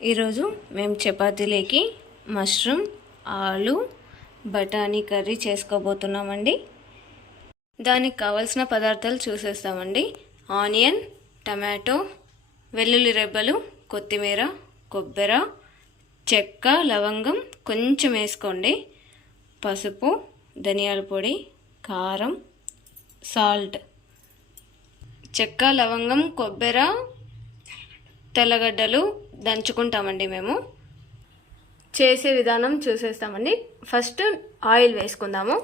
ఈరోజు మేము చపాతీలోకి మష్రూమ్ ఆలు బఠానీ కర్రీ చేసుకోబోతున్నామండి. దానికి కావాల్సిన పదార్థాలు చూసేస్తామండి. ఆనియన్, టమాటో, వెల్లుల్లి రెబ్బలు, కొత్తిమీర, కొబ్బరి, చెక్క, లవంగం కొంచెం వేసుకోండి. పసుపు, ధనియాల పొడి, కారం, సాల్ట్. చెక్క, లవంగం, కొబ్బరి, తెల్లగడ్డలు దంచుకుంటామండి. మేము చేసే విధానం చూసేస్తామండి. ఫస్ట్ ఆయిల్ వేసుకుందాము.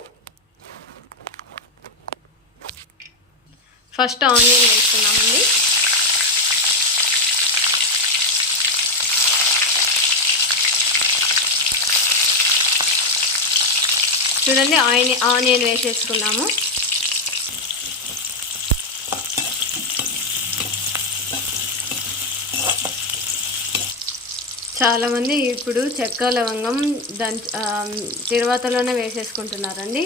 ఫస్ట్ ఆనియన్ వేసుకుందామండి. చూడండి, ఆనియన్ వేసేసుకున్నాము. చాలామంది ఇప్పుడు చెక్క, లవంగం తిరువాతలోనే వేసేసుకుంటున్నారండి.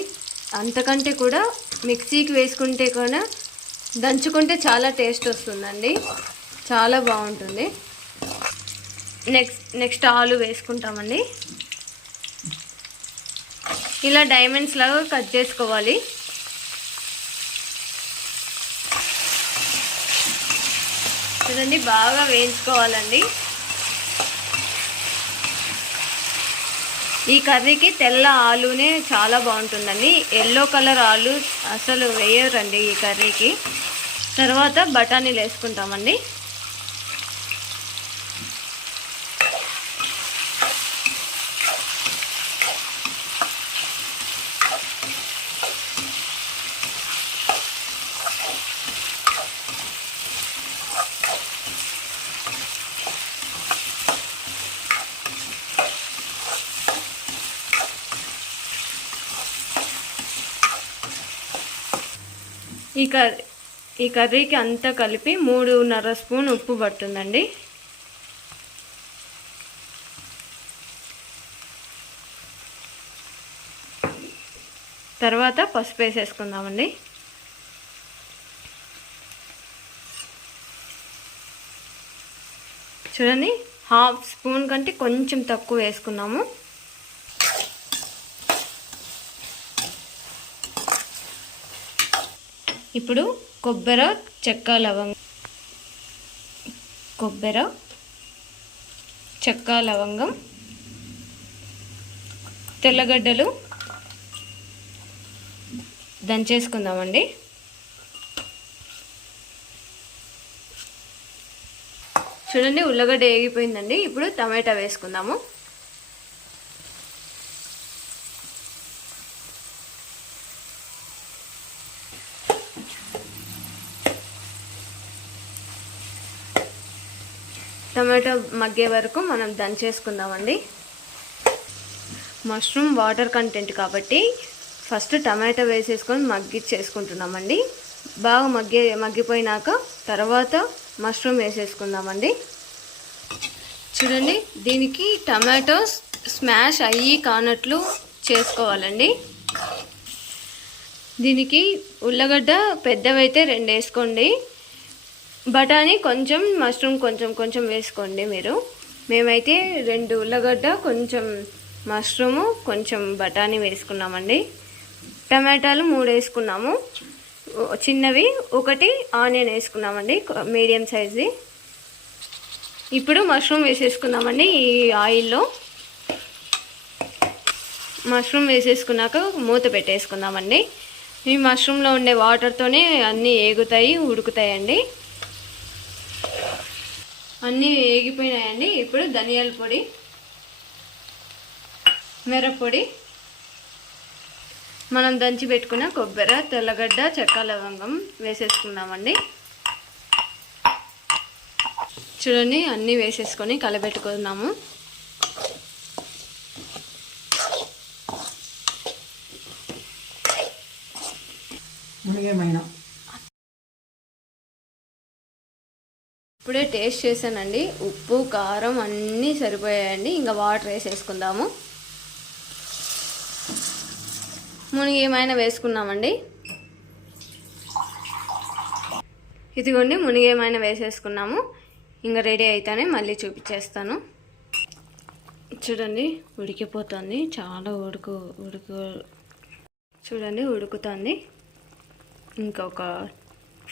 అంతకంటే కూడా మిక్సీకి వేసుకుంటే కూడా దంచుకుంటే చాలా టేస్ట్ వస్తుందండి, చాలా బాగుంటుంది. నెక్స్ట్ ఆలు వేసుకుంటామండి. ఇలా డైమండ్స్ లాగా కట్ చేసుకోవాలి. చూడండి, బాగా వేయించుకోవాలండి. ఈ కర్రీకి తెల్ల ఆలునే చాలా బాగుంటుందండి. ఎల్లో కలర్ ఆలు అసలు వేయరండి ఈ కర్రీకి. తర్వాత బఠానీలు వేసుకుంటామండి. ఈ కర్రీకి అంతా కలిపి 3.5 స్పూన్ ఉప్పు పడుతుందండి. తర్వాత పసుపు వేసేసుకుందామండి. చూడండి, 1/2 స్పూన్ కంటే కొంచెం తక్కువ వేసుకున్నాము. ఇప్పుడు కొబ్బరి, చెక్క, లవంగం, తెల్లగడ్డలు దంచేసుకుందామండి. చూడండి, ఉల్లగడ్డ వేగిపోయిందండి. ఇప్పుడు టమాటా వేసుకుందాము. టమాటో మగ్గే వరకు మనం దంచేసుకుందామండి. మష్రూమ్ వాటర్ కంటెంట్ కాబట్టి ఫస్ట్ టమాటో వేసేసుకొని మగ్గిచ్చేసుకుంటున్నామండి. బాగా మగ్గిపోయినాక తర్వాత మష్రూమ్ వేసేసుకుందామండి. చూడండి, దీనికి టమాటో స్మాష్ అయ్యి కానట్లు చేసుకోవాలండి. దీనికి ఉల్లగడ్డ పెద్దవైతే 2 వేసుకోండి. బఠానీ కొంచెం, మష్రూమ్ కొంచెం వేసుకోండి మీరు. మేమైతే 2 ఉల్లగడ్డ, కొంచెం మష్రూము, కొంచెం బఠానీ వేసుకున్నామండి. టమాటాలు 3 వేసుకున్నాము చిన్నవి. 1 ఆనియన్ వేసుకున్నామండి మీడియం సైజు. ఇప్పుడు మష్రూమ్ వేసేసుకుందామండి. ఈ ఆయిల్లో మష్రూమ్ వేసేసుకున్నాక మూత పెట్టేసుకుందామండి. ఈ మష్రూమ్లో ఉండే వాటర్తోనే అన్నీ ఏగుతాయి, ఉడుకుతాయండి. అన్నీ వేగిపోయినాయండి. ఇప్పుడు ధనియాల పొడి, మిరప్పొడి, మనం దంచి పెట్టుకున్న కొబ్బరి, తెల్లగడ్డ, చెక్క, లవంగం వేసేసుకున్నామండి. చూడండి, అన్నీ వేసేసుకొని కలబెట్టుకున్నాము. ఇప్పుడే టేస్ట్ చేశానండి. ఉప్పు, కారం అన్నీ సరిపోయాయండి. ఇంకా వాటర్ వేసేసుకుందాము. మునిగేమైనా వేసుకున్నామండి. ఇదిగోండి, మునిగేమైనా వేసేసుకున్నాము. ఇంకా రెడీ అయితేనే మళ్ళీ చూపించేస్తాను. చూడండి ఉడికిపోతుంది, చాలా చూడండి ఉడుకుతుంది. ఇంకొక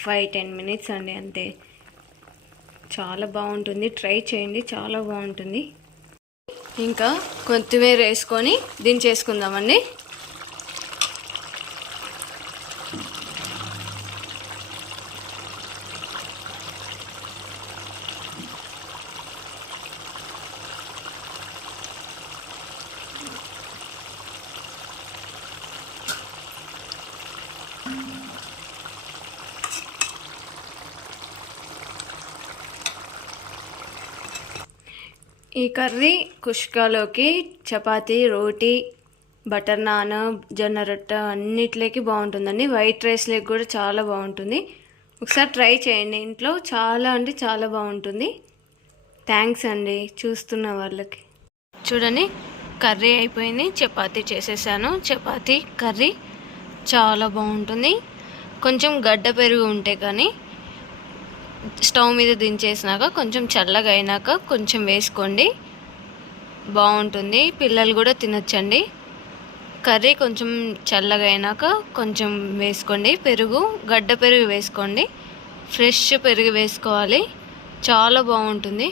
5-10 మినిట్స్ అండి అంతే. చాలా బాగుంటుంది, ట్రై చేయండి, చాలా బాగుంటుంది. ఇంకా కొత్తిమీర వేసుకొని దించేసుకుందామండి. ఈ కర్రీ కుష్కాలోకి, చపాతీ, రోటీ, బటర్ నాన్, జొన్న రొట్టె అన్నిట్లోకి బాగుంటుందండి. వైట్ రైస్లోకి కూడా చాలా బాగుంటుంది. ఒకసారి ట్రై చేయండి ఇంట్లో, చాలా అంటే చాలా బాగుంటుంది. థ్యాంక్స్ అండి చూస్తున్న వాళ్ళకి. చూడండి కర్రీ అయిపోయింది, చపాతీ చేసేసాను. చపాతీ కర్రీ చాలా బాగుంటుంది. కొంచెం గడ్డ పెరుగు ఉంటే కానీ స్టవ్ మీద దించేసినాక కొంచెం చల్లగా అయినాక కొంచెం వేసుకోండి, బాగుంటుంది. పిల్లలు కూడా తినొచ్చండి. కర్రీ కొంచెం చల్లగా అయినాక కొంచెం వేసుకోండి. పెరుగు, గడ్డ పెరుగు వేసుకోండి, ఫ్రెష్ పెరుగు వేసుకోవాలి, చాలా బాగుంటుంది.